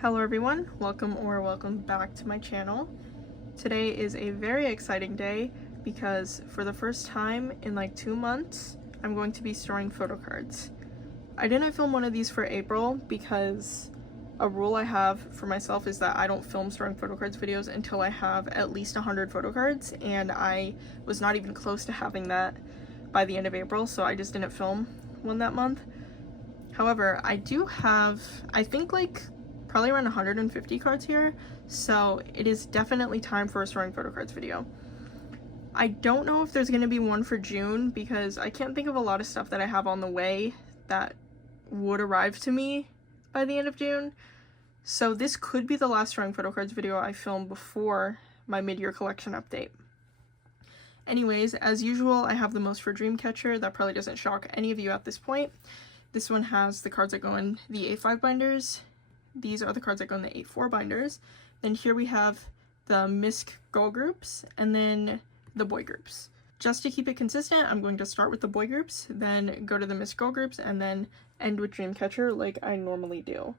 Hello everyone, welcome back to my channel. Today is a very exciting day because for the first time in like 2 months, I'm going to be storing photo cards. I didn't film one of these for April because a rule I have for myself is that I don't film storing photo cards videos until I have at least 100 photo cards, and I was not even close to having that by the end of April, so I just didn't film one that month. However, I do have, I think like probably around 150 cards here, so it is definitely time for a storing photo cards video. I don't know if there's going to be one for June because I can't think of a lot of stuff that I have on the way that would arrive to me by the end of June, so this could be the last storing photo cards video I film before my mid-year collection update. Anyways, as usual, I have the most for Dreamcatcher. That probably doesn't shock any of you at this point. This one has the cards that go in the A5 binders. These are the cards that go in the A4 binders. Then here we have the MISC girl groups and then the boy groups. Just to keep it consistent, I'm going to start with the boy groups, then go to the MISC girl groups, and then end with Dreamcatcher like I normally do.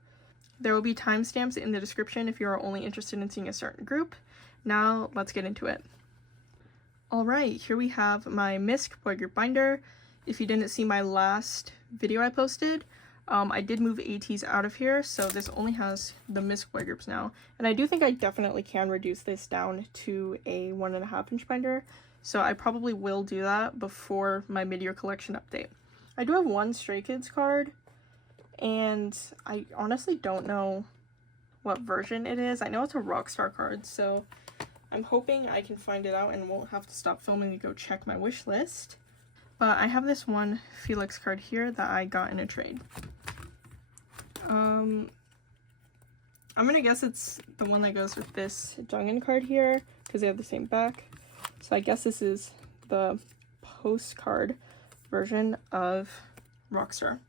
There will be timestamps in the description if you are only interested in seeing a certain group. Now let's get into it. Alright, here we have my MISC boy group binder. If you didn't see my last video I posted, I did move ateez out of here, so this only has the MISC boy groups now. And I do think I definitely can reduce this down to a 1.5 inch binder, so I probably will do that before my mid-year collection update. I do have one Stray Kids card, and I honestly don't know what version it is. I know it's a Rockstar card, so I'm hoping I can find it out and won't have to stop filming to go check my wish list. But I have this one Felix card here that I got in a trade. I'm gonna guess it's the one that goes with this Jungin card here because they have the same back. So I guess this is the postcard version of Rockstar.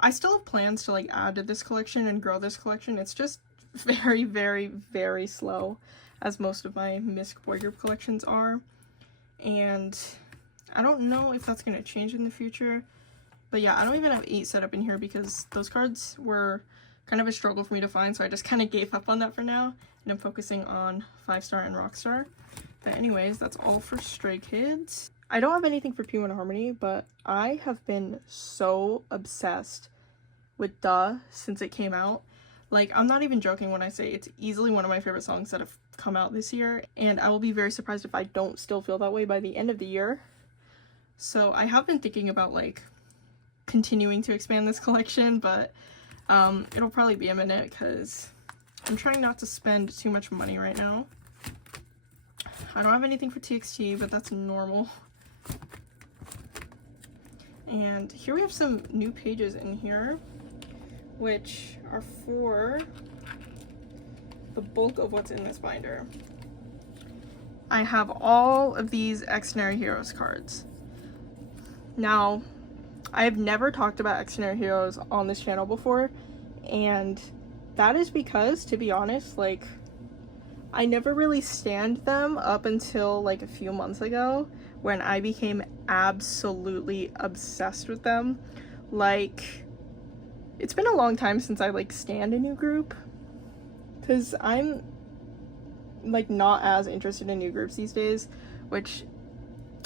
I still have plans to like add to this collection and grow this collection. It's just very, very, very slow, as most of my MISC boy group collections are. And I don't know if that's going to change in the future. But yeah, I don't even have 8 set up in here because those cards were kind of a struggle for me to find, so I just kind of gave up on that for now, and I'm focusing on 5-star and Rockstar. But anyways, that's all for Stray Kids. I don't have anything for P1 Harmony, but I have been so obsessed with Duh since it came out. Like, I'm not even joking when I say it's easily one of my favorite songs that have come out this year, and I will be very surprised if I don't still feel that way by the end of the year. So I have been thinking about like continuing to expand this collection, but it'll probably be a minute because I'm trying not to spend too much money right now. I don't have anything for TXT, but that's normal. And here we have some new pages in here, which are for the bulk of what's in this binder. I have all of these xdinary heroes cards. Now, I've never talked about xdinary heroes on this channel before, and that is because, to be honest, like, I never really stanned them up until like a few months ago when I became absolutely obsessed with them. Like, it's been a long time since I like stanned a new group, because I'm like not as interested in new groups these days, which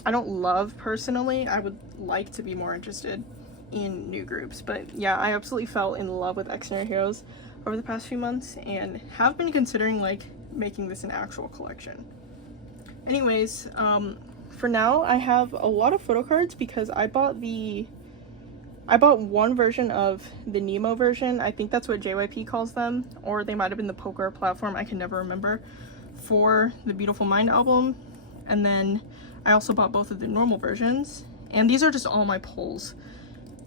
I don't love personally. I would like to be more interested in new groups, but yeah, I absolutely fell in love with xdinary heroes over the past few months and have been considering like making this an actual collection. Anyways, for now I have a lot of photo cards because I bought one version of the Nemo version. I think that's what JYP calls them, or they might have been the Poker platform, I can never remember, for the Beautiful Mind album. And then I also bought both of the normal versions, and these are just all my pulls.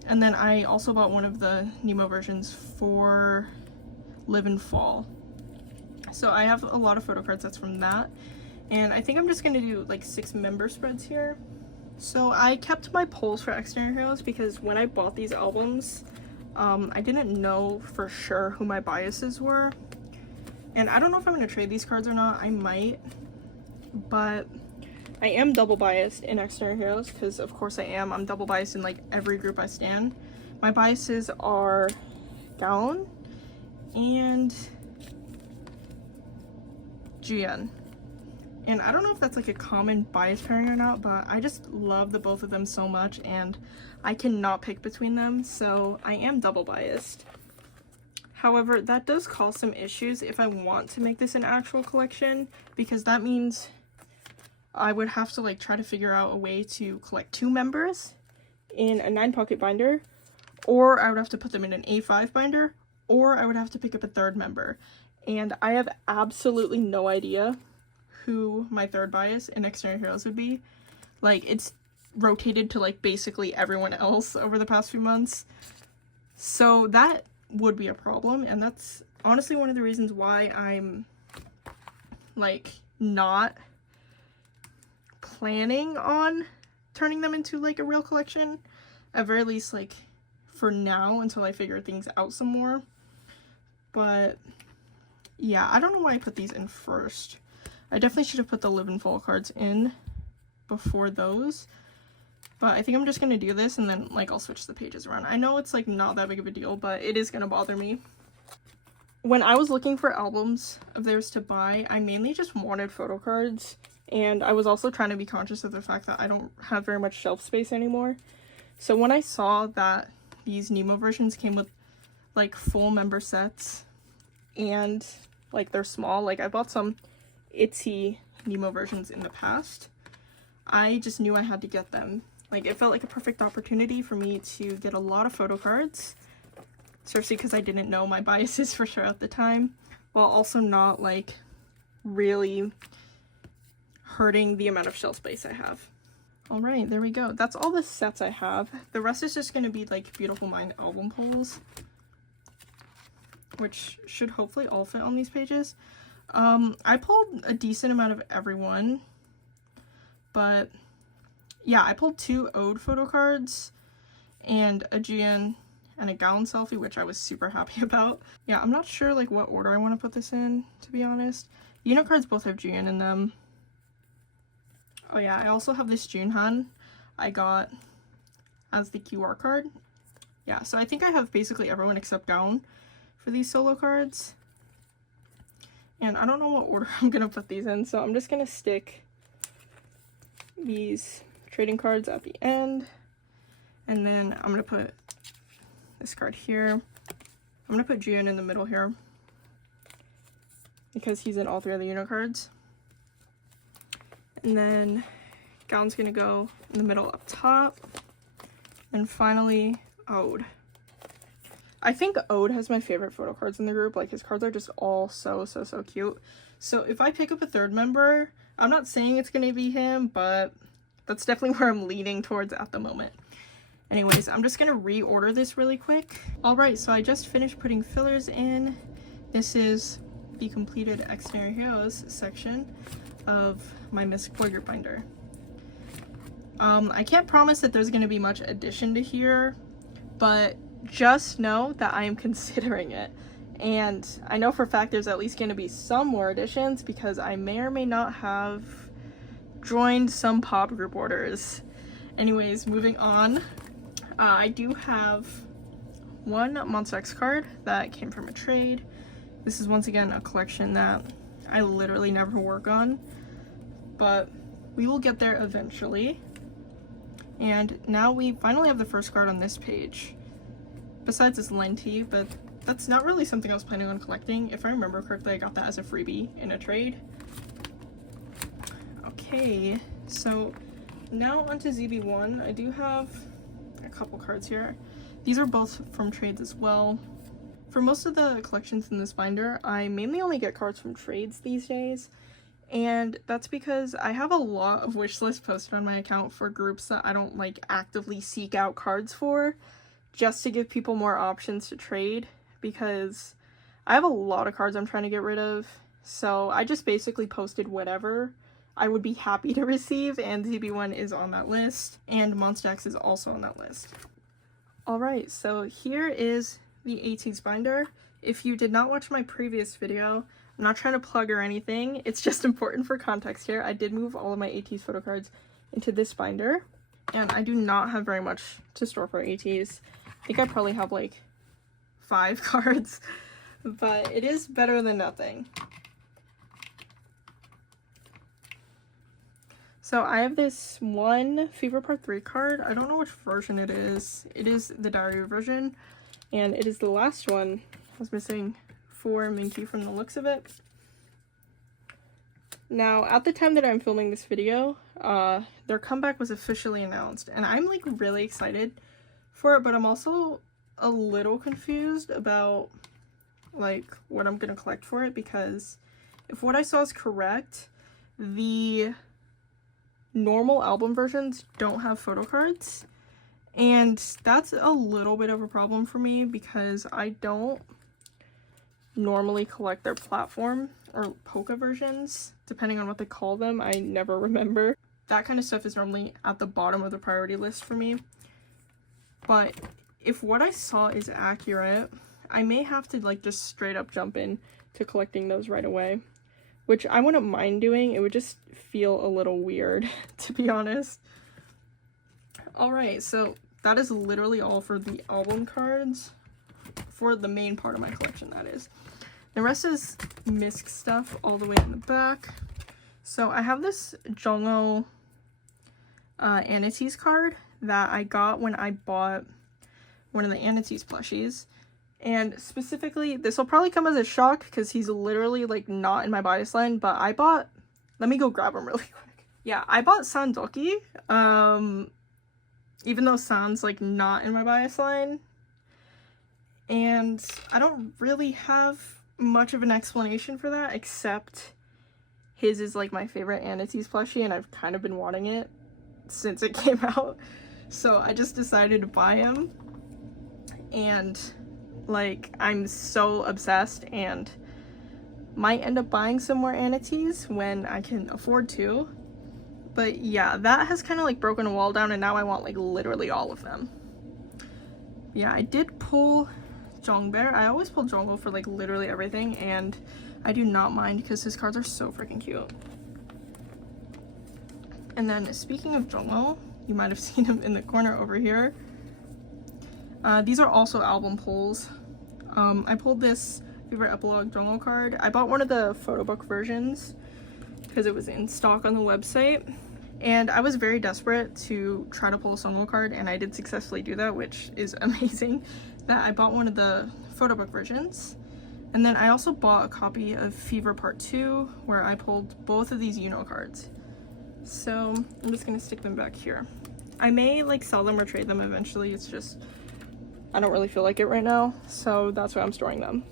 And then I also bought one of the Nemo versions for Live and Fall. So I have a lot of photo card sets from that, and I think I'm just going to do like 6 member spreads here. So I kept my pulls for xdinary heroes because when I bought these albums, I didn't know for sure who my biases were. And I don't know if I'm going to trade these cards or not. I might, but I am double biased in xdinary heroes because of course I am. I'm double biased in like every group I stan. My biases are Gaon and Jian. And I don't know if that's like a common bias pairing or not, but I just love the both of them so much and I cannot pick between them, so I am double biased. However, that does cause some issues if I want to make this an actual collection, because that means I would have to like try to figure out a way to collect 2 members in a 9-pocket binder, or I would have to put them in an A5 binder, or I would have to pick up a 3rd member. And I have absolutely no idea who my 3rd bias in Xdinary Heroes would be. Like, it's rotated to like basically everyone else over the past few months, so that would be a problem, and that's honestly one of the reasons why I'm like not planning on turning them into like a real collection, at very least like for now, until I figure things out some more. But yeah, I don't know why I put these in first. I definitely should have put the live and full cards in before those, but I think I'm just gonna do this and then like I'll switch the pages around. I know it's like not that big of a deal, but it is gonna bother me. When I was looking for albums of theirs to buy, I mainly just wanted photo cards, and I was also trying to be conscious of the fact that I don't have very much shelf space anymore. So when I saw that these Nemo versions came with like full member sets and like they're small, like I bought some itsy Nemo versions in the past, I just knew I had to get them. Like, it felt like a perfect opportunity for me to get a lot of photo cards, especially because I didn't know my biases for sure at the time, while also not like really hurting the amount of shelf space I have. Alright, there we go. That's all the sets I have. The rest is just going to be like Beautiful Mind album pulls, which should hopefully all fit on these pages. I pulled a decent amount of everyone, but yeah, I pulled 2 Ode photo cards and a Jian and a gown selfie, which I was super happy about. Yeah, I'm not sure like what order I want to put this in, to be honest. Unit cards both have Jian in them. Oh yeah, I also have this Junhan I got as the QR card. Yeah, so I think I have basically everyone except gown for these solo cards. And I don't know what order I'm gonna put these in, so I'm just gonna stick these trading cards at the end, and then I'm gonna put this card here. I'm gonna put Jian in the middle here because he's in all 3 of the unit cards, and then gown's gonna go in the middle up top, and finally Ode. I think Ode has my favorite photo cards in the group. Like, his cards are just all so cute. So if I pick up a 3rd member, I'm not saying it's gonna be him, but that's definitely where I'm leaning towards at the moment. Anyways, I'm just gonna reorder this really quick. Alright, so I just finished putting fillers in. This is the completed Xdinary Heroes section of my Mystic Boy Group binder. I can't promise that there's gonna be much addition to here, but just know that I am considering it. And I know for a fact there's at least going to be some more additions, because I may or may not have joined some pop group orders. Anyways, moving on. I do have one Monsta X card that came from a trade. This is once again a collection that I literally never work on, but we will get there eventually. And now we finally have the first card on this page. Besides this Lenti, but that's not really something I was planning on collecting. If I remember correctly, I got that as a freebie in a trade. Okay, so now onto ZB1. I do have a couple cards here. These are both from trades as well. For most of the collections in this binder, I mainly only get cards from trades these days, and that's because I have a lot of wish lists posted on my account for groups that I don't like actively seek out cards for, just to give people more options to trade, because I have a lot of cards I'm trying to get rid of. So I just basically posted whatever I would be happy to receive, and ZB1 is on that list, and Monsta X is also on that list. Alright, so here is the ateez binder. If you did not watch my previous video, I'm not trying to plug or anything, it's just important for context here. I did move all of my ateez photo cards into this binder, and I do not have very much to store for ateez. I think I probably have like 5 cards, but it is better than nothing. So I have this one Fever Part 3 card. I don't know which version it is. It is the diary version, and it is the last one. I was missing 4 Minky from the looks of it. Now, at the time that I'm filming this video, their comeback was officially announced, and I'm like really excited for it, but I'm also a little confused about like what I'm gonna collect for it, because if what I saw is correct, the normal album versions don't have photo cards, and that's a little bit of a problem for me because I don't normally collect their platform or polka versions, depending on what they call them. I never remember. That kind of stuff is normally at the bottom of the priority list for me. But if what I saw is accurate, I may have to like just straight up jump in to collecting those right away, which I wouldn't mind doing. It would just feel a little weird, to be honest. Alright, so that is literally all for the album cards, for the main part of my collection, that is. The rest is misc stuff all the way in the back. So I have this Jongho ateez card that I got when I bought one of the ateez plushies. And specifically, this will probably come as a shock because he's literally like not in my bias line, but I bought, let me go grab him really quick. Yeah, I bought Sandoki, even though San's like not in my bias line. And I don't really have much of an explanation for that, except his is like my favorite ateez plushie, and I've kind of been wanting it since it came out. So I just decided to buy him, and like I'm so obsessed, and might end up buying some more ateez when I can afford to. But yeah, that has kind of like broken a wall down, and now I want like literally all of them. Yeah, I did pull Jongbear. I always pull Jongho for like literally everything, and I do not mind because his cards are so freaking cute. And then speaking of Jongho, you might have seen him in the corner over here. These are also album pulls. I pulled this Favorite Epilogue Jongho card. I bought one of the photo book versions because it was in stock on the website, and I was very desperate to try to pull a Jongho card, and I did successfully do that, which is amazing. That I bought one of the photo book versions, and then I also bought a copy of Fever Part 2 where I pulled both of these Uno cards. So I'm just gonna stick them back here. I may like sell them or trade them eventually. It's just I don't really feel like it right now, so that's why I'm storing them.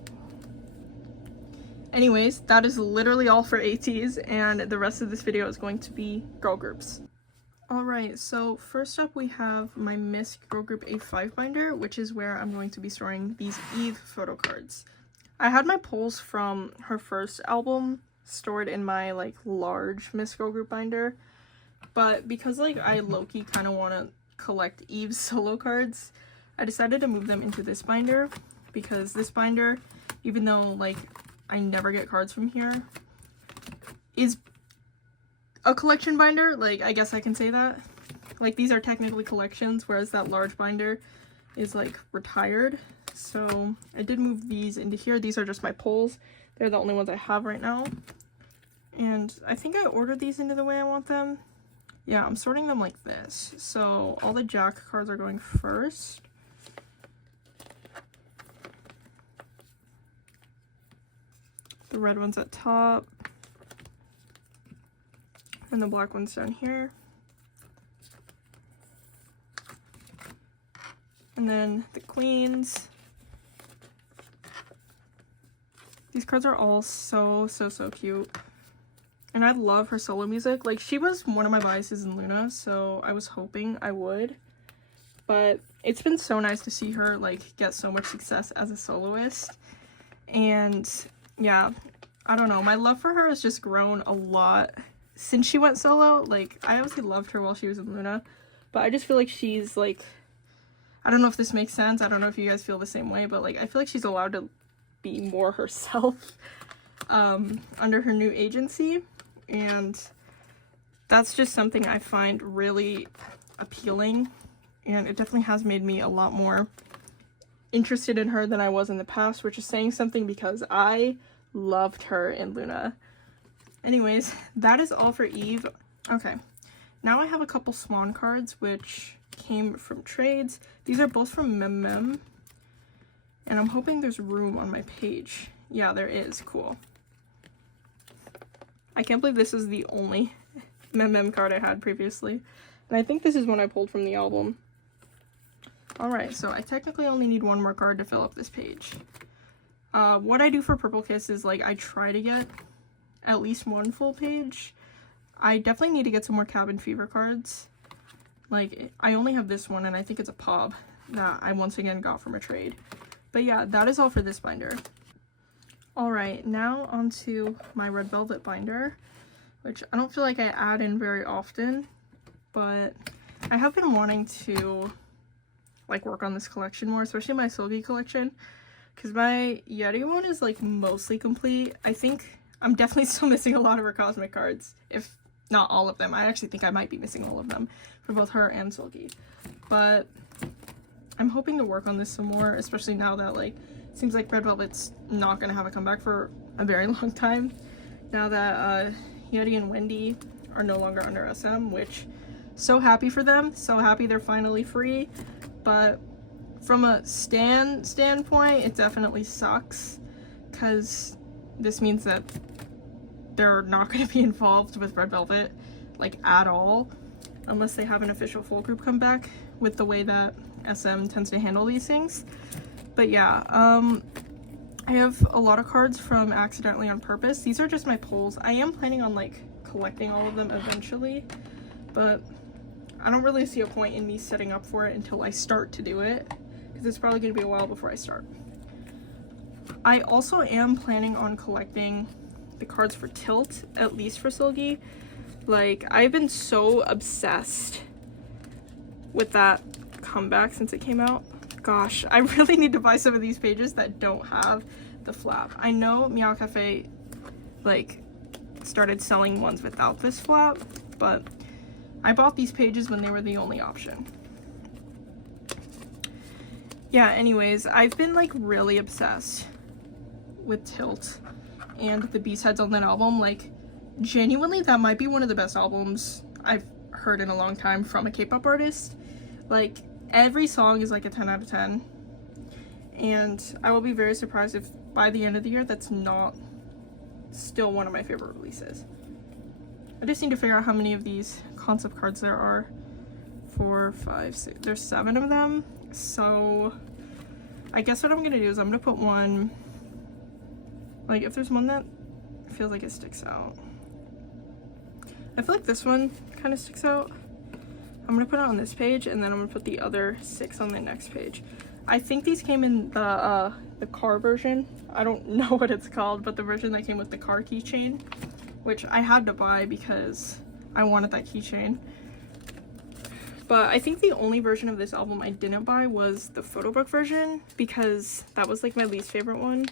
Anyways, that is literally all for ateez, and the rest of this video is going to be girl groups. Alright, so first up we have my misc Girl Group A5 binder, which is where I'm going to be storing these Yves photo cards. I had my pulls from her first album stored in my like large misc Girl Group binder, but because like I low-key kind of want to collect Yves solo cards, I decided to move them into this binder, because this binder, even though like I never get cards from here, is a collection binder. Like, I guess I can say that. Like, these are technically collections, whereas that large binder is like retired. So I did move these into here. These are just my pulls. They're the only ones I have right now. And I think I ordered these into the way I want them. Yeah, I'm sorting them like this. So all the Jack cards are going first. The red one's at top. And the black one's down here. And then the queens. These cards are all so cute. And I love her solo music. Like, she was one of my biases in Luna, so I was hoping I would. But it's been so nice to see her, like, get so much success as a soloist. And, yeah, I don't know. My love for her has just grown a lot since she went solo. Like, I obviously loved her while she was in Luna, but I just feel like she's, like, I don't know if this makes sense. I don't know if you guys feel the same way, but, like, I feel like she's allowed to be more herself under her new agency. And that's just something I find really appealing, and it definitely has made me a lot more interested in her than I was in the past, which is saying something because I loved her in Luna. Anyways, that is all for Eve. Okay, now I have a couple Swan cards which came from trades. These are both from Mem, and I'm hoping there's room on my page. Yeah, there is. Cool. I can't believe this is the only Mem card I had previously, and I think this is one I pulled from the album. Alright, so I technically only need one more card to fill up this page. What I do for Purple Kiss is, like, I try to get at least one full page. I definitely need to get some more Cabin Fever cards. Like, I only have this one, and I think it's a POB that I once again got from a trade. But yeah, that is all for this binder. Alright, now onto my Red Velvet binder, which I don't feel like I add in very often, but I have been wanting to, like, work on this collection more, especially my Seulgi collection, because my Yeti one is, like, mostly complete. I think I'm definitely still missing a lot of her Cosmic cards, if not all of them. I actually think I might be missing all of them for both her and Seulgi, but I'm hoping to work on this some more, especially now that, like, it seems like Red Velvet's not going to have a comeback for a very long time, now that Yeti and Wendy are no longer under SM, which, so happy for them, so happy they're finally free, but from a standpoint, it definitely sucks, because this means that they're not going to be involved with Red Velvet, like, at all, unless they have an official full group comeback with the way that SM tends to handle these things. But yeah, I have a lot of cards from Accidentally on Purpose. These are just my pulls. I am planning on, like, collecting all of them eventually, but I don't really see a point in me setting up for it until I start to do it, because it's probably going to be a while before I start. I also am planning on collecting the cards for Tilt, at least for Seulgi. Like, I've been so obsessed with that comeback since it came out. Gosh, I really need to buy some of these pages that don't have the flap. I know Meow Cafe, like, started selling ones without this flap, but I bought these pages when they were the only option. Yeah, anyways, I've been, like, really obsessed with Tilt and the B-sides on that album. Like, genuinely, that might be one of the best albums I've heard in a long time from a K-pop artist. Like, every song is like a 10 out of 10, and I will be very surprised if by the end of the year that's not still one of my favorite releases. I just need to figure out how many of these concept cards there are. 4, 5, 6, there's 7 of them, so I guess what I'm gonna do is I'm gonna put one, like, if there's one that feels like it sticks out. I feel like this one kind of sticks out. I'm gonna put it on this page, and then I'm gonna put the other 6 on the next page. I think these came in the car version. I don't know what it's called, but the version that came with the car keychain, which I had to buy because I wanted that keychain. But I think the only version of this album I didn't buy was the photo book version, because that was, like, my least favorite one.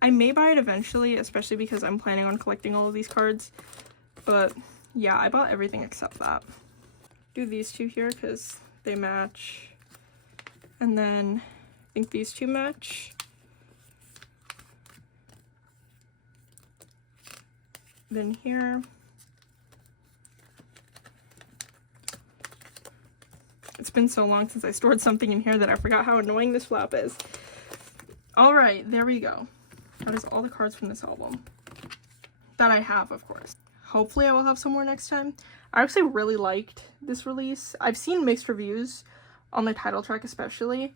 I may buy it eventually, especially because I'm planning on collecting all of these cards, but yeah, I bought everything except that. Do these two here because they match, and then I think these two match. Then here, it's been so long since I stored something in here that I forgot how annoying this flap is. All right, there we go. That is all the cards from this album that I have, of course. Hopefully I will have some more next time. I actually really liked this release. I've seen mixed reviews on the title track especially.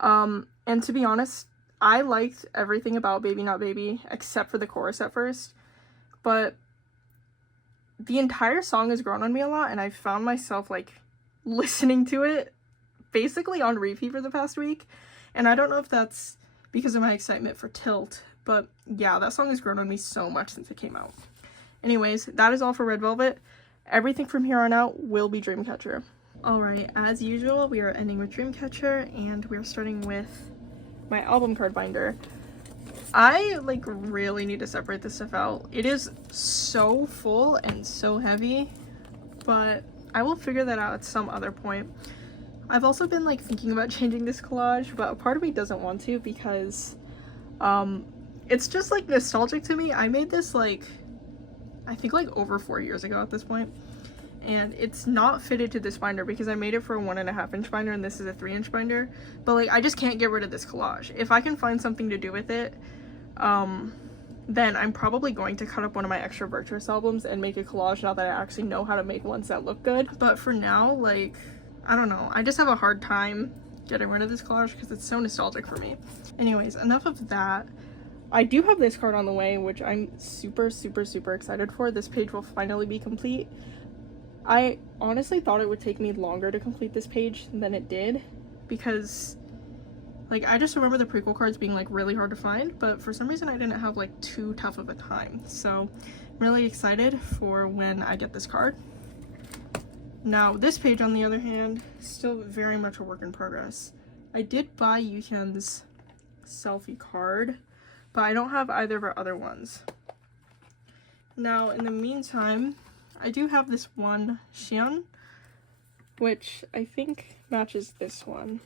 And to be honest, I liked everything about Baby Not Baby except for the chorus at first. But the entire song has grown on me a lot, and I found myself, like, listening to it basically on repeat for the past week. And I don't know if that's because of my excitement for Tilt, but yeah, that song has grown on me so much since it came out. Anyways, that is all for Red Velvet. Everything from here on out will be Dreamcatcher. Alright, as usual, we are ending with Dreamcatcher, and we are starting with my album card binder. I, like, really need to separate this stuff out. It is so full and so heavy, but I will figure that out at some other point. I've also been like thinking about changing this collage, but a part of me doesn't want to because it's just like nostalgic to me. I made this like, I think like over 4 years ago at this point, and it's not fitted to this binder because I made it for a 1.5 inch binder and this is a 3-inch binder, but like I just can't get rid of this collage. If I can find something to do with it, then I'm probably going to cut up one of my extra Virtuous albums and make a collage now that I actually know how to make ones that look good. But for now, like, I don't know, I just have a hard time getting rid of this collage because it's so nostalgic for me. Anyways, enough of that. I do have this card on the way, which I'm super excited for. This page will finally be complete. I honestly thought it would take me longer to complete this page than it did because like I just remember the prequel cards being like really hard to find, but for some reason I didn't have like too tough of a time. So I'm really excited for when I get this card. Now this page on the other hand, still very much a work in progress. I did buy Yuhyun's selfie card, but I don't have either of our other ones. Now in the meantime, I do have this one Xian, which I think matches this one.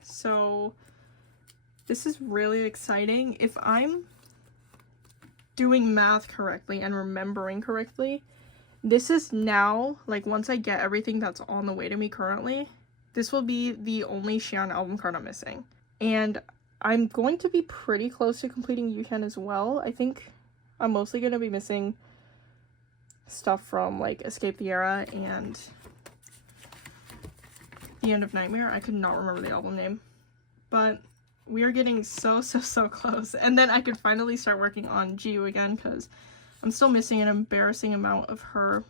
So this is really exciting. If I'm doing math correctly and remembering correctly, this is now, like once I get everything that's on the way to me currently, this will be the only Xian album card I'm missing. And I'm going to be pretty close to completing Yuhyun as well. I think I'm mostly going to be missing stuff from like Escape the Era and The End of Nightmare. I could not remember the album name. But we are getting so close. And then I could finally start working on Jiu again because I'm still missing an embarrassing amount of her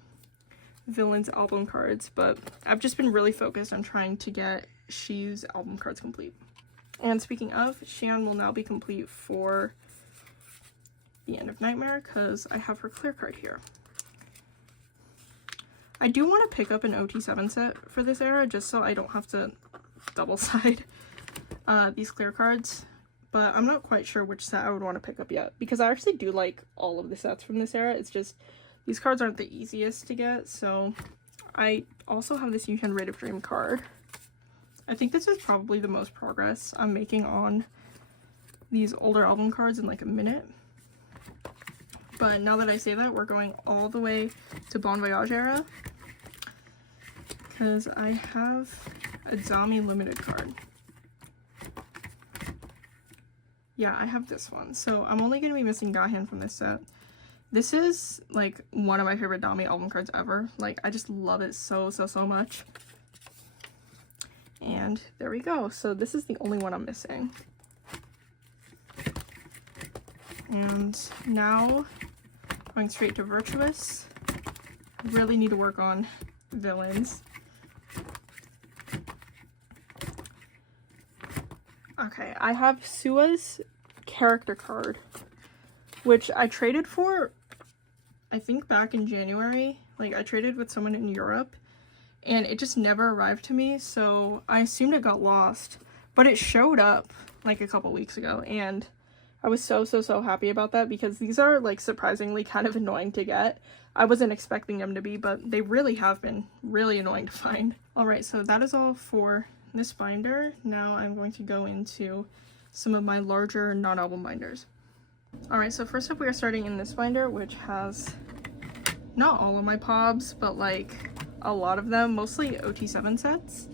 Villains album cards. But I've just been really focused on trying to get Xiu's album cards complete. And speaking of, Xian will now be complete for The End of Nightmare because I have her clear card here. I do want to pick up an OT7 set for this era just so I don't have to double side these clear cards, but I'm not quite sure which set I would want to pick up yet because I actually do like all of the sets from this era. It's just these cards aren't the easiest to get. So I also have this Yuhyun Rate of Dream card. I think this is probably the most progress I'm making on these older album cards in like a minute. But now that I say that, we're going all the way to Bon Voyage era because I have a Zami limited card. Yeah, I have this one. So I'm only going to be missing Gahan from this set. This is like one of my favorite Dami album cards ever. Like I just love it so much. And there we go. So this is the only one I'm missing. And now going straight to Virtuous. Really need to work on Villains. Okay, I have Sua's character card, which I traded for, I think back in January. Like I traded with someone in Europe and it just never arrived to me, so I assumed it got lost, but it showed up like a couple weeks ago and I was so happy about that because these are like surprisingly kind of annoying to get. I wasn't expecting them to be, but they really have been really annoying to find. Alright, so that is all for this binder. Now I'm going to go into some of my larger non-album binders. Alright, so first up we are starting in this binder, which has not all of my POBs, but like a lot of them, mostly OT7 sets.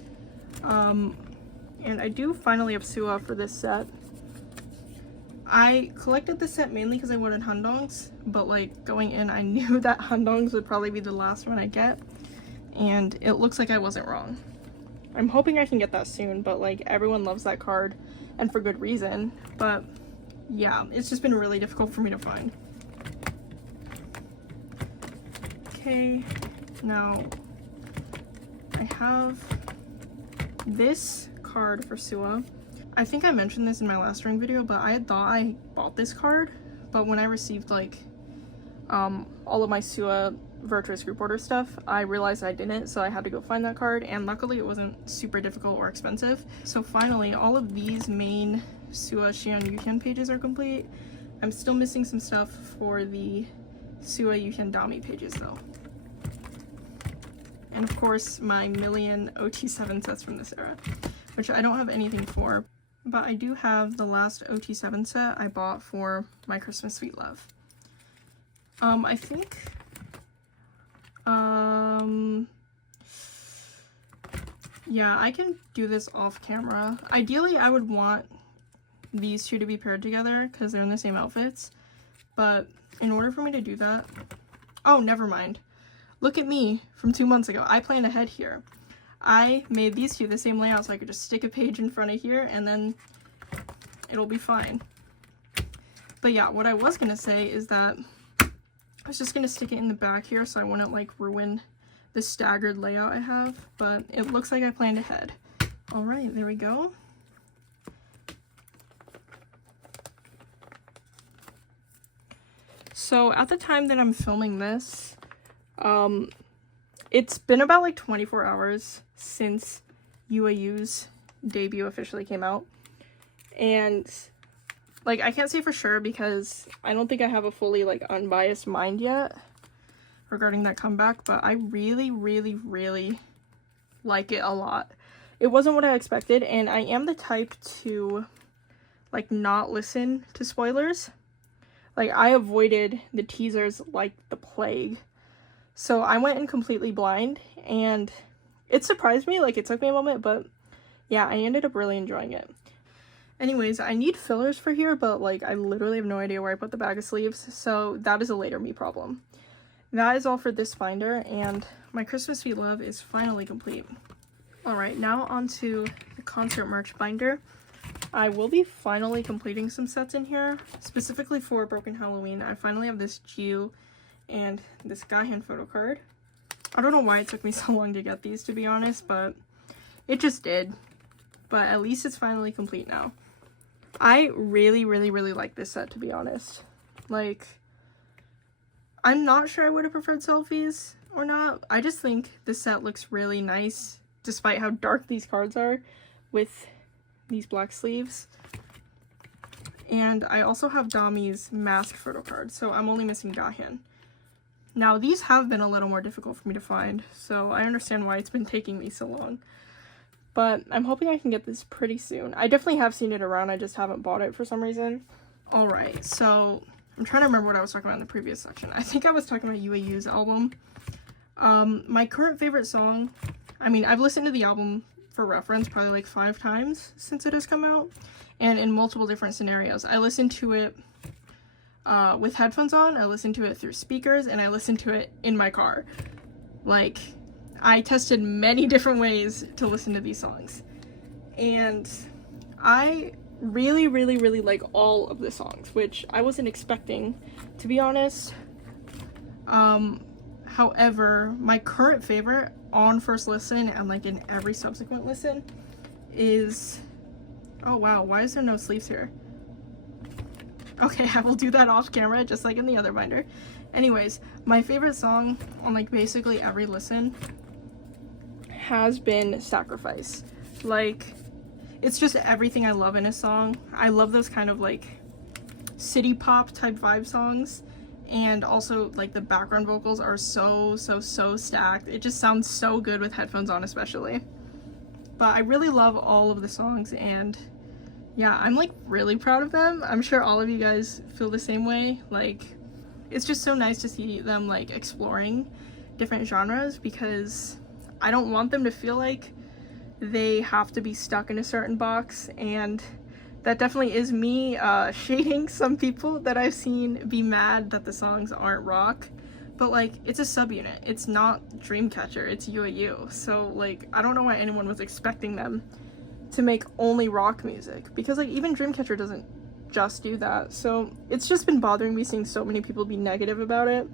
And I do finally have Sua for this set. I collected this set mainly because I wanted Handongs, but like going in I knew that Handongs would probably be the last one I get, and it looks like I wasn't wrong. I'm hoping I can get that soon, but like everyone loves that card and for good reason, but yeah, it's just been really difficult for me to find. Okay, now I have this card for Sua. I think I mentioned this in my last ring video, but I had thought I bought this card, but when I received like all of my Sua Virtuous group order stuff, I realized I didn't, so I had to go find that card, and luckily it wasn't super difficult or expensive. So finally, all of these main Sua Xian Yuhyun pages are complete. I'm still missing some stuff for the Sua Yuhyun Dami pages though. and of course my million OT7 sets from this era, which I don't have anything for, but I do have the last OT7 set I bought for my Christmas Sweet Love. I think, yeah, I can do this off camera. Ideally, I would want these two to be paired together because they're in the same outfits, but in order for me to do that, oh, never mind. Look at me from 2 months ago. I planned ahead here. I made these two the same layout so I could just stick a page in front of here and then it'll be fine. But yeah, what I was gonna say is that I was just gonna stick it in the back here so I wouldn't like ruin the staggered layout I have, but it looks like I planned ahead. All right, there we go. So at the time that I'm filming this, it's been about like 24 hours since UAU's debut officially came out. And like, I can't say for sure because I don't think I have a fully like unbiased mind yet regarding that comeback, but I really, really, really like it a lot. It wasn't what I expected, and I am the type to like not listen to spoilers. Like, I avoided the teasers like the plague. So I went in completely blind, and it surprised me. Like, it took me a moment, but yeah, I ended up really enjoying it. Anyways, I need fillers for here, but like, I literally have no idea where I put the bag of sleeves, so that is a later me problem. That is all for this binder, and my Christmas Sweet Love is finally complete. Alright, now onto the concert merch binder. I will be finally completing some sets in here, specifically for Broken Halloween. I finally have this Jiu and this Gahan photo card. I don't know why it took me so long to get these, to be honest, but it just did. But at least it's finally complete now. I really, really, really like this set, to be honest. Like, I'm not sure I would have preferred selfies or not. I just think this set looks really nice, despite how dark these cards are with these black sleeves. And I also have Dami's mask photo card, so I'm only missing Gahan. Now, these have been a little more difficult for me to find, so I understand why it's been taking me so long. But I'm hoping I can get this pretty soon. I definitely have seen it around, I just haven't bought it for some reason. Alright, so I'm trying to remember what I was talking about in the previous section. I think I was talking about UAU's album. My current favorite song, I mean, I've listened to the album for reference probably like 5 times since it has come out, and in multiple different scenarios. I listened to it with headphones on, I listened to it through speakers, and I listened to it in my car. Like, I tested many different ways to listen to these songs, and I really, really, really like all of the songs, which I wasn't expecting, to be honest. However, my current favorite on first listen and like in every subsequent listen is, oh wow, why is there no sleeves here? Okay, I will do that off camera just like in the other binder. Anyways, my favorite song on like basically every listen has been Sacrifice. Like, it's just everything I love in a song. I love those kind of like city pop type vibe songs, and also like the background vocals are so stacked. It just sounds so good with headphones on, especially. But I really love all of the songs, and yeah, I'm like really proud of them. I'm sure all of you guys feel the same way. Like, it's just so nice to see them like exploring different genres, because I don't want them to feel like they have to be stuck in a certain box. And that definitely is me shading some people that I've seen be mad that the songs aren't rock, but like, it's a subunit. It's not Dreamcatcher, it's UAU. So like, I don't know why anyone was expecting them to make only rock music, because like, even Dreamcatcher doesn't just do that. So it's just been bothering me seeing so many people be negative about it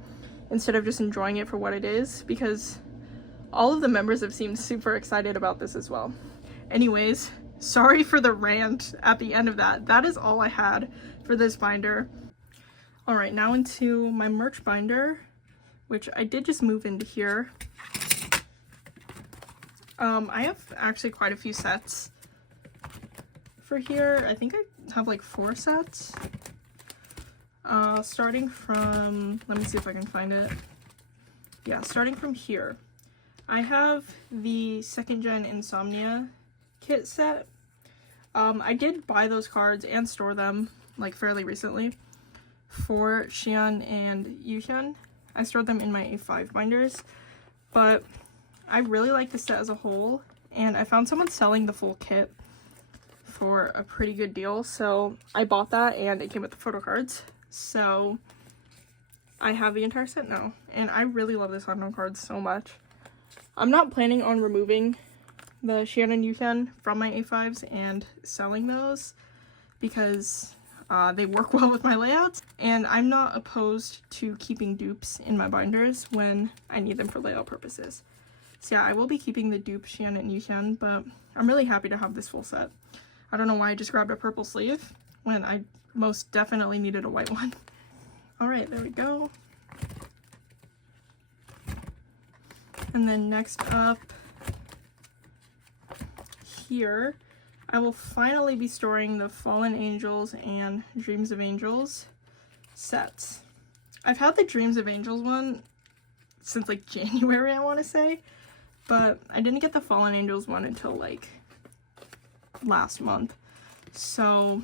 instead of just enjoying it for what it is, because all of the members have seemed super excited about this as well. Anyways, sorry for the rant at the end of that. That is all I had for this binder. Alright, now into my merch binder, which I did just move into here. I have actually quite a few sets for here. I think I have like 4 sets. Starting from, let me see if I can find it. Yeah, starting from here. I have the 2nd Gen Insomnia kit set. I did buy those cards and store them like fairly recently for Xian and Yuhyun. I stored them in my A5 binders, but I really like the set as a whole, and I found someone selling the full kit for a pretty good deal, so I bought that, and it came with the photo cards. So I have the entire set now, and I really love this unknown cards so much. I'm not planning on removing the Xian and Yuhyun from my A5s and selling those because they work well with my layouts, and I'm not opposed to keeping dupes in my binders when I need them for layout purposes. So yeah, I will be keeping the dupe Xian and Yuhyun, but I'm really happy to have this full set. I don't know why I just grabbed a purple sleeve when I most definitely needed a white one. Alright, there we go. And then next up here, I will finally be storing the Fallen Angels and Dreams of Angels sets. I've had the Dreams of Angels one since like January, I want to say, but I didn't get the Fallen Angels one until like last month. So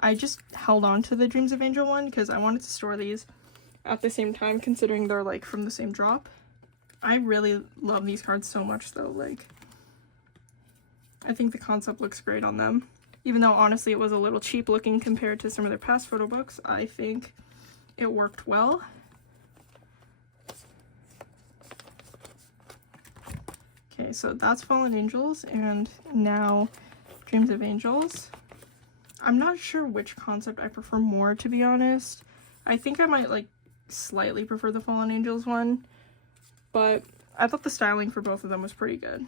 I just held on to the Dreams of Angel one because I wanted to store these at the same time, considering they're like from the same drop. I really love these cards so much though, like I think the concept looks great on them. Even though honestly it was a little cheap looking compared to some of their past photo books, I think it worked well. Okay, so that's Fallen Angels, and now Dreams of Angels. I'm not sure which concept I prefer more, to be honest. I think I might like slightly prefer the Fallen Angels one, but I thought the styling for both of them was pretty good.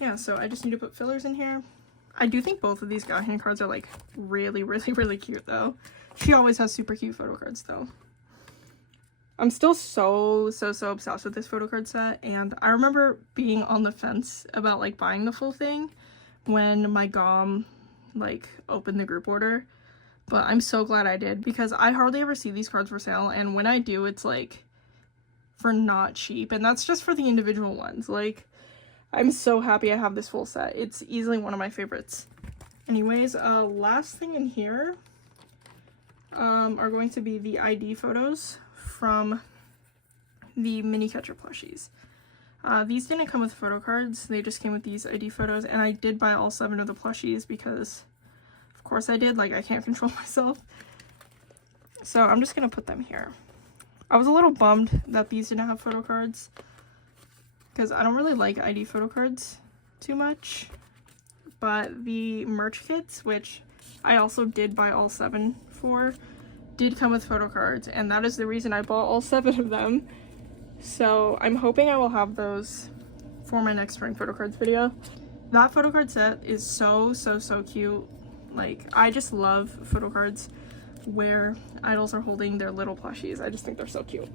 Yeah, so I just need to put fillers in here. I do think both of these Gahen cards are like really, really, really cute though. She always has super cute photo cards though. I'm still so obsessed with this photo card set, and I remember being on the fence about like buying the full thing when my GOM like opened the group order, but I'm so glad I did because I hardly ever see these cards for sale, and when I do it's like for not cheap, and that's just for the individual ones. Like I'm so happy I have this full set. It's easily one of my favorites. Anyways, last thing in here are going to be the ID photos from the mini catcher plushies. These didn't come with photo cards, they just came with these ID photos, and I did buy all 7 of the plushies because of course I did, like I can't control myself. So I'm just gonna put them here. I was a little bummed that these didn't have photo cards because I don't really like ID photo cards too much, but the merch kits, which I also did buy all 7 for, did come with photo cards, and that is the reason I bought all 7 of them. So I'm hoping I will have those for my next storing photo cards video. That photo card set is so cute. Like I just love photo cards where idols are holding their little plushies. I just think they're so cute.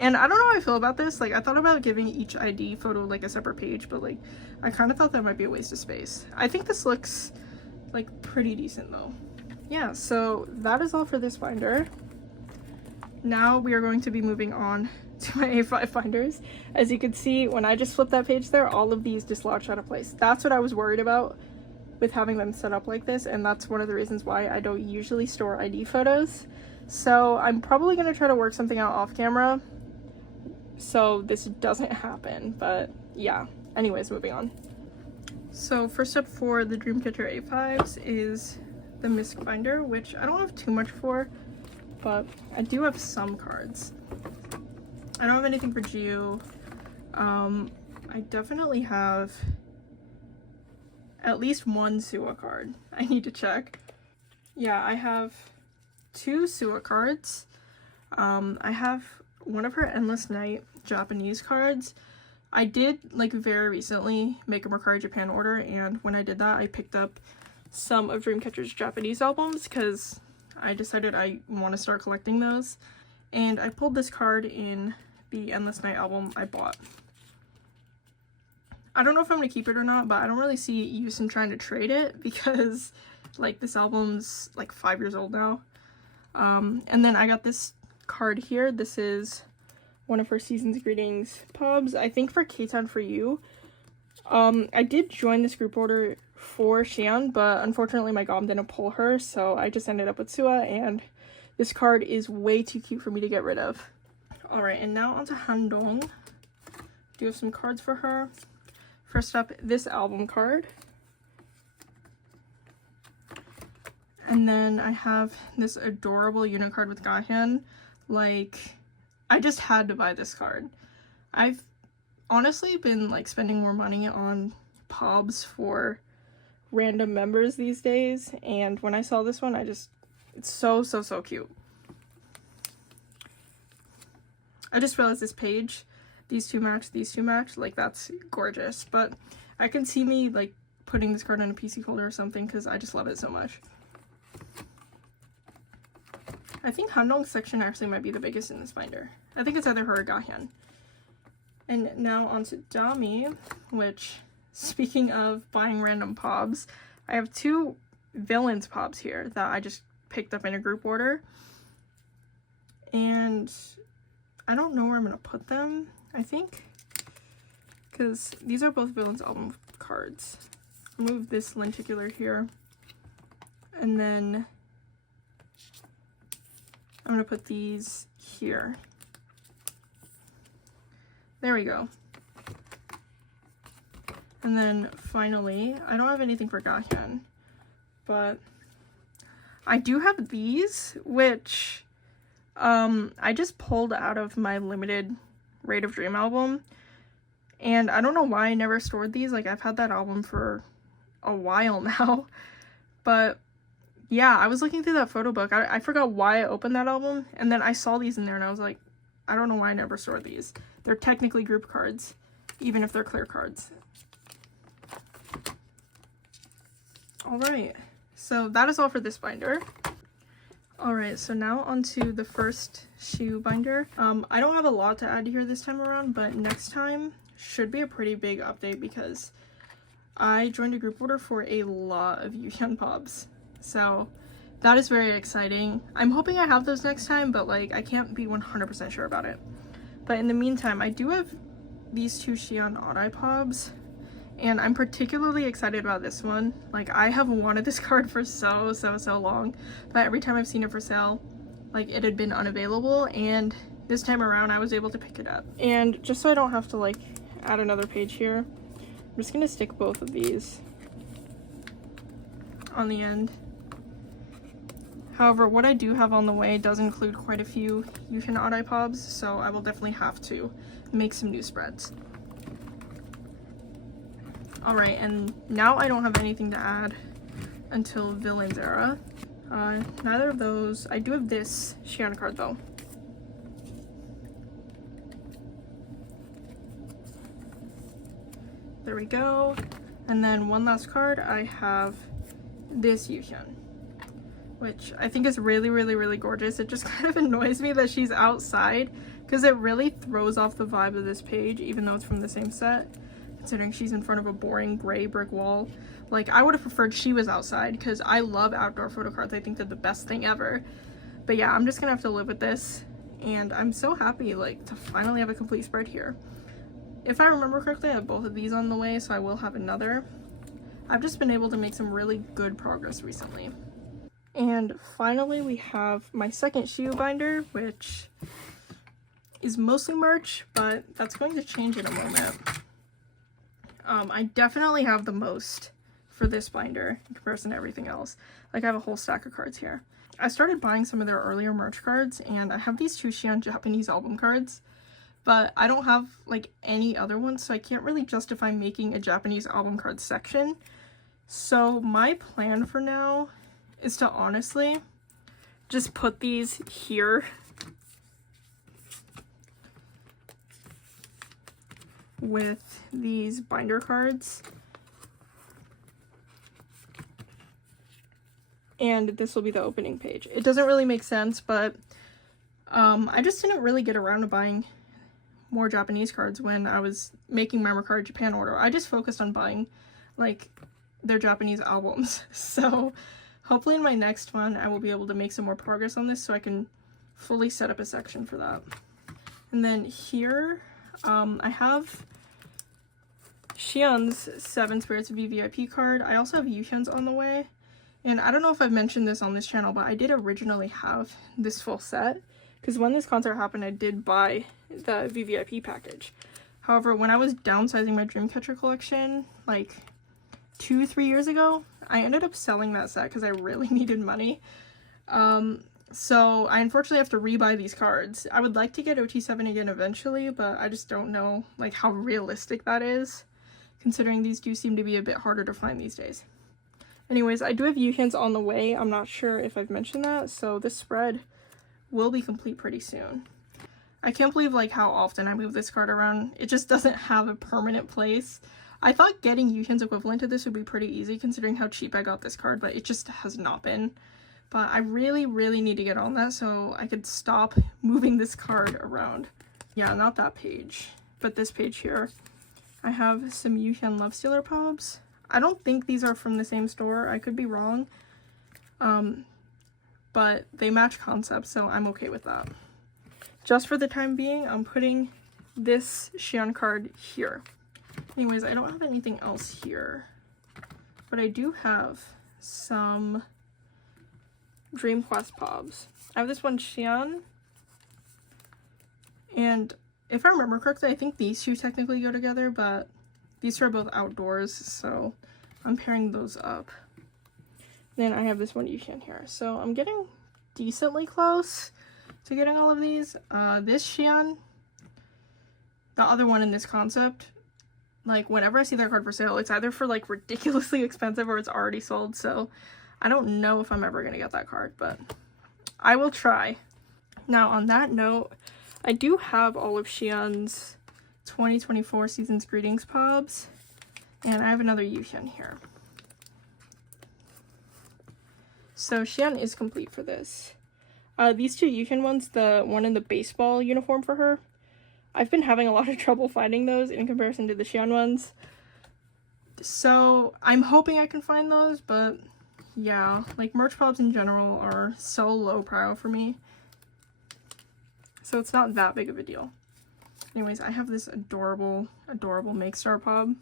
And I don't know how I feel about this. Like I thought about giving each ID photo like a separate page, but like I kind of thought that might be a waste of space. I think this looks like pretty decent though. Yeah, so that is all for this binder. Now we are going to be moving on to my A5 binders. As you can see, when I just flipped that page there, all of these dislodged out of place. That's what I was worried about with having them set up like this, and that's one of the reasons why I don't usually store ID photos. So I'm probably going to try to work something out off camera so this doesn't happen, but yeah. Anyways, moving on. So first up for the Dreamcatcher A5s is the Misc binder, which I don't have too much for, but I do have some cards. I don't have anything for Jiu. I definitely have at least one Suwa card. I need to check. Yeah, I have 2 Suwa cards. I have one of her Endless Night Japanese cards. I did like very recently make a Mercari Japan order, and when I did that I picked up some of Dreamcatcher's Japanese albums because I decided I want to start collecting those, and I pulled this card in the Endless Night album I bought. I don't know if I'm going to keep it or not, but I don't really see use in trying to trade it because Like, this album's like 5 years old now. And then I got this card here. This is one of her Season's Greetings pubs, I think for K-Town For You. I did join this group order for Xian, but unfortunately my gom didn't pull her, so I just ended up with Sua, and this card is way too cute for me to get rid of. Alright, and now onto Handong. Do have some cards for her. First up, this album card. And then I have this adorable unit card with Gahyun. Like, I just had to buy this card. I've honestly been like spending more money on pobs for random members these days, and when I saw this one, it's so cute. I just realized this page, these two match, like that's gorgeous, but I can see me like putting this card in a PC holder or something because I just love it so much. I think Handong's section actually might be the biggest in this binder. I think it's either her or Gahyun. And now onto Dami, which, speaking of buying random pobs, I have 2 Villains pobs here that I just picked up in a group order. And I don't know where I'm going to put them, I think, because these are both Villains album cards. I'll move this lenticular here, and then I'm going to put these here. There we go. And then finally, I don't have anything for Gahyun, but I do have these, which I just pulled out of my limited Rate of Dream album, and I don't know why I never stored these. Like, I've had that album for a while now, but yeah, I was looking through that photo book. I forgot why I opened that album, and then I saw these in there, and I was like, I don't know why I never stored these. They're technically group cards, even if they're clear cards. Alright, so that is all for this binder. Alright, so now onto the first shoe binder. I don't have a lot to add here this time around, but next time should be a pretty big update because I joined a group order for a lot of Yuhyun Pobs. So that is very exciting. I'm hoping I have those next time, but like I can't be 100% sure about it. But in the meantime, I do have these 2 Xian Odd-Eye Pobs, and I'm particularly excited about this one. Like, I have wanted this card for so long, but every time I've seen it for sale, like, it had been unavailable, and this time around I was able to pick it up. And just so I don't have to like add another page here, I'm just gonna stick both of these on the end. However, what I do have on the way does include quite a few Yuhyun Odd-Eye Pobs, so I will definitely have to make some new spreads. Alright, and now I don't have anything to add until Villains era. Neither of those. I do have this Xian card though. There we go. And then one last card, I have this Yuhyun, which I think is really gorgeous. It just kind of annoys me that she's outside because it really throws off the vibe of this page, even though it's from the same set, considering she's in front of a boring gray brick wall. Like, I would have preferred she was outside because I love outdoor photo cards. I think they're the best thing ever. But yeah, I'm just gonna have to live with this, and I'm so happy like to finally have a complete spread here. If I remember correctly, I have both of these on the way, so I will have another. I've just been able to make some really good progress recently. And finally, we have my second Shiyu binder, which is mostly merch, but that's going to change in a moment. I definitely have the most for this binder in comparison to everything else. Like, I have a whole stack of cards here. I started buying some of their earlier merch cards, and I have these 2 Xian Japanese album cards, but I don't have like any other ones, so I can't really justify making a Japanese album card section. So my plan for now is to honestly just put these here with these binder cards, and this will be the opening page. It doesn't really make sense, but I just didn't really get around to buying more Japanese cards when I was making my Mercari Japan order. I just focused on buying like their Japanese albums. So Hopefully in my next one, I will be able to make some more progress on this so I can fully set up a section for that. And then here, I have Xian's 7 Spirits VVIP card. I also have Yuhyun's on the way. And I don't know if I've mentioned this on this channel, but I did originally have this full set. Because when this concert happened, I did buy the VVIP package. However, when I was downsizing my Dreamcatcher collection, like 2-3 years ago, I ended up selling that set because I really needed money. So I unfortunately have to rebuy these cards. I would like to get OT7 again eventually, but I just don't know like how realistic that is, considering these do seem to be a bit harder to find these days. Anyways, I do have Yuhyun's on the way. I'm not sure if I've mentioned that, so this spread will be complete pretty soon. I can't believe like how often I move this card around. It just doesn't have a permanent place. I thought getting Yuhyun's equivalent to this would be pretty easy considering how cheap I got this card, but it just has not been. But I really need to get on that so I could stop moving this card around. Yeah, not that page, but this page here. I have some Yuhyun Love Stealer Pobs. I don't think these are from the same store. I could be wrong. But they match concepts, so I'm okay with that. Just for the time being, I'm putting this Xian card here. Anyways, I don't have anything else here, but I do have some Dream Quest Pobs. I have this one Xian, and if I remember correctly, I think these two technically go together, but these two are both outdoors, so I'm pairing those up. Then I have this one Yuhyun here, so I'm getting decently close to getting all of these. This Xian, the other one in this concept, like whenever I see that card for sale, it's either for like ridiculously expensive or it's already sold, so I don't know if I'm ever gonna get that card, but I will try. Now on that note, I do have all of Xian's 2024 Season's Greetings Pobs, and I have another Yuhyun here. So Xian is complete for this. These two Yuhyun ones, the one in the baseball uniform for her, I've been having a lot of trouble finding those in comparison to the Xian ones. So I'm hoping I can find those, but yeah, like merch Pobs in general are so low prio for me. So it's not that big of a deal. Anyways, I have this adorable Make Star Pob.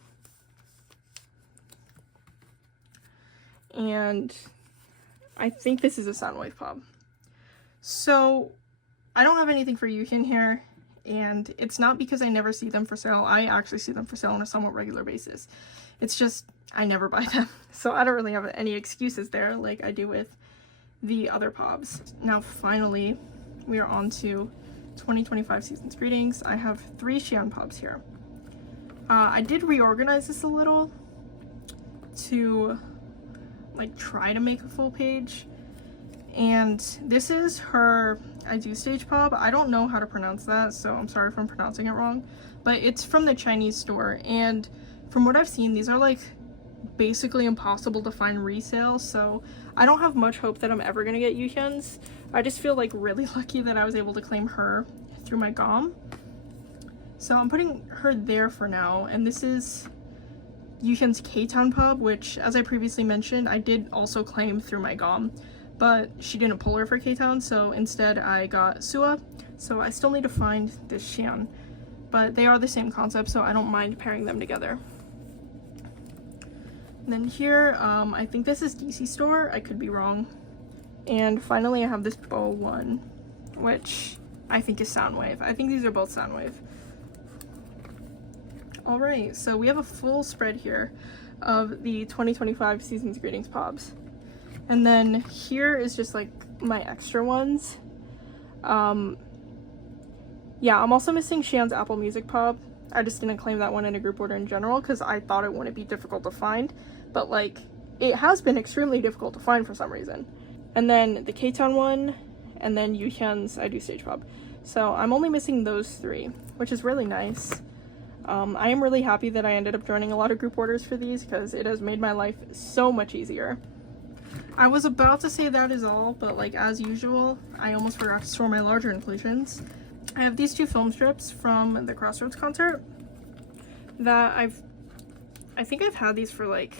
And I think this is a Soundwave Pob. So I don't have anything for Yuhyun here, and it's not because I never see them for sale. I actually see them for sale on a somewhat regular basis. It's just I never buy them. So I don't really have any excuses there like I do with the other Pobs. Now finally, we are on to 2025 Season's Greetings. I have 3 Xian Pobs here. I did reorganize this a little to like try to make a full page, and this is her I Do Stage Pob. I don't know how to pronounce that, so I'm sorry if I'm pronouncing it wrong, but it's from the Chinese store, and from what I've seen, these are like basically impossible to find resale, so I don't have much hope that I'm ever gonna get Yuhyun's. I just feel like really lucky that I was able to claim her through my GOM, so I'm putting her there for now. And this is Yuhyun's K-Town Pob, which, as I previously mentioned, I did also claim through my GOM, but she didn't pull her for K-Town, so instead I got Sua, so I still need to find this Xian, but they are the same concept, so I don't mind pairing them together. And then here, I think this is DC Store, I could be wrong. And finally I have this Bow one, which I think is Soundwave. I think these are both Soundwave. Alright, so we have a full spread here of the 2025 Season's Greetings Pobs. And then here is just like my extra ones. Yeah, I'm also missing Xian's Apple Music Pob. I just didn't claim that one in a group order in general because I thought it wouldn't be difficult to find. But like, it has been extremely difficult to find for some reason. And then the K-Town one, and then Yuhyun's I Do Stage Pob. So I'm only missing those 3, which is really nice. I am really happy that I ended up joining a lot of group orders for these because it has made my life so much easier. I was about to say that is all, but like as usual, I almost forgot to store my larger inclusions. I have these 2 film strips from the Crossroads concert that I think I've had these for like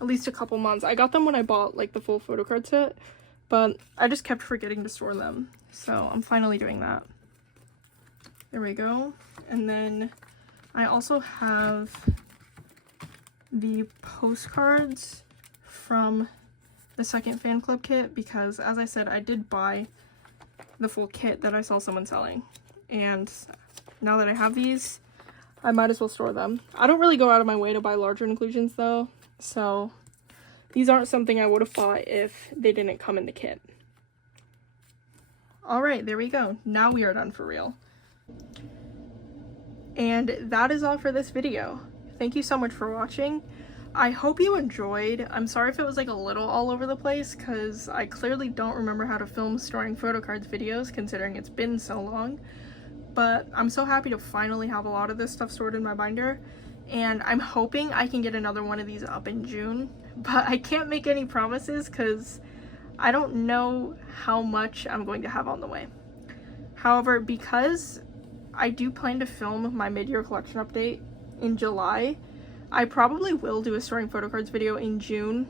at least a couple months. I got them when I bought like the full photo card set, but I just kept forgetting to store them. So I'm finally doing that. There we go. And then I also have the postcards from the second fan club kit because, as I said, I did buy the full kit that I saw someone selling. And now that I have these, I might as well store them. I don't really go out of my way to buy larger inclusions though, so these aren't something I would have bought if they didn't come in the kit. Alright, there we go. Now we are done for real. And that is all for this video. Thank you so much for watching. I hope you enjoyed. I'm sorry if it was like a little all over the place because I clearly don't remember how to film storing photo cards videos considering it's been so long. But I'm so happy to finally have a lot of this stuff stored in my binder, and I'm hoping I can get another one of these up in June, but I can't make any promises because I don't know how much I'm going to have on the way. However, because I do plan to film my mid-year collection update in July, I probably will do a storing photo cards video in June,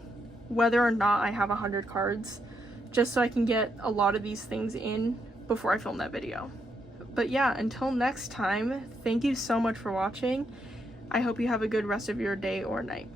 whether or not I have 100 cards, just so I can get a lot of these things in before I film that video. But yeah, until next time, thank you so much for watching. I hope you have a good rest of your day or night.